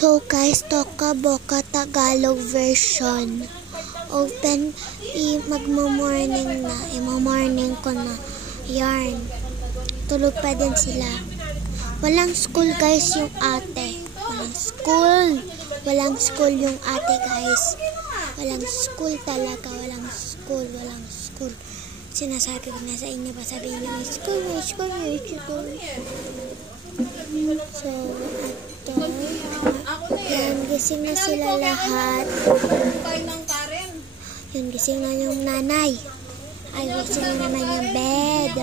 So guys, Toka Boka Tagalog version. Open, magmo-morning na. Imo-morning ko na. Yarn. Tulog pa din sila. Walang school guys yung ate. Walang school. Walang school yung ate guys. Walang school talaga. Walang school. Walang school. Sinasabi ko na sa inyo pa, sabihin nyo, school. So, ito. Yan, gising na sila lahat. Yun, gising na yung nanay. Ay, gising na naman yung bed.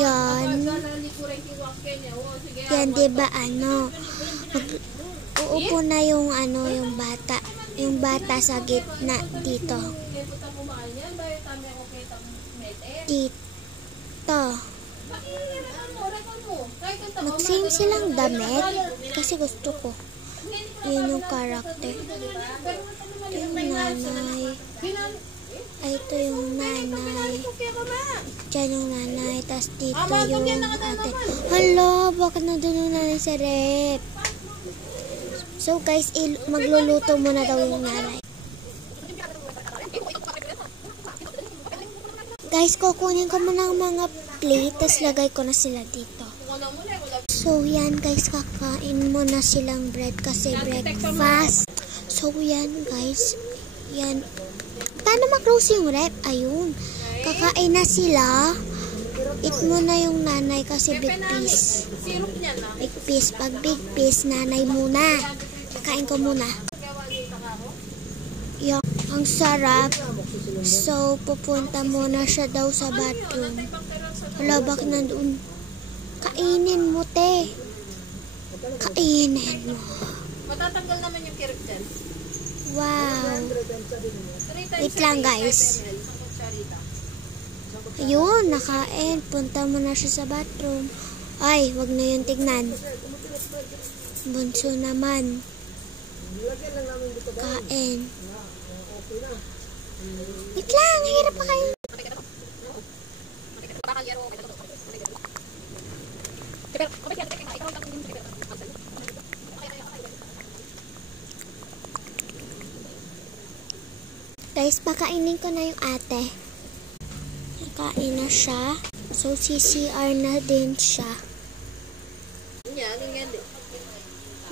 Yan. Yan, diba, uupo na yung, yung bata. Yung bata sa gitna dito. Dito. Mag-same silang damit kasi gusto ko. Yun yung karakter. Ito yung nanay. Ay, ito yung nanay. Diyan yung nanay. Tapos dito yung ate. Hala, bakit nandun yung nanay sa rep? So guys, magluluto muna daw yung nanay. Guys, kukunin ko muna ang mga plate. Tapos lagay ko na sila dito. So, yan guys, kakain mo na silang bread kasi breakfast. So, yan guys. Yan. Paano mag-close yung rep? Ayun. Kakain na sila. Eat mo na yung nanay kasi big piece. Big piece. Pag big piece, nanay muna. Kakain ko muna. Yan. Ang sarap. So, pupunta muna siya daw sa bathroom. Hala, bakit nandoon? Kainin mo, te. Kainin mo. Matatanggal naman yung character. Wow. Wait lang, guys. Ayun, nakain. Punta mo na siya sa bathroom. Ay, wag na yun tignan. Bunso naman. Kain. Wait lang, hirap pa kayo. Guys, pakainin ko na yung ate. Nakain na siya. So, CCR na din siya.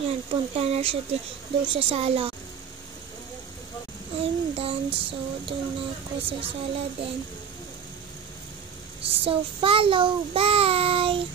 Yan, punta na siya doon sa sala. I'm done. So, doon na ako sa sala din. So, follow. Bye!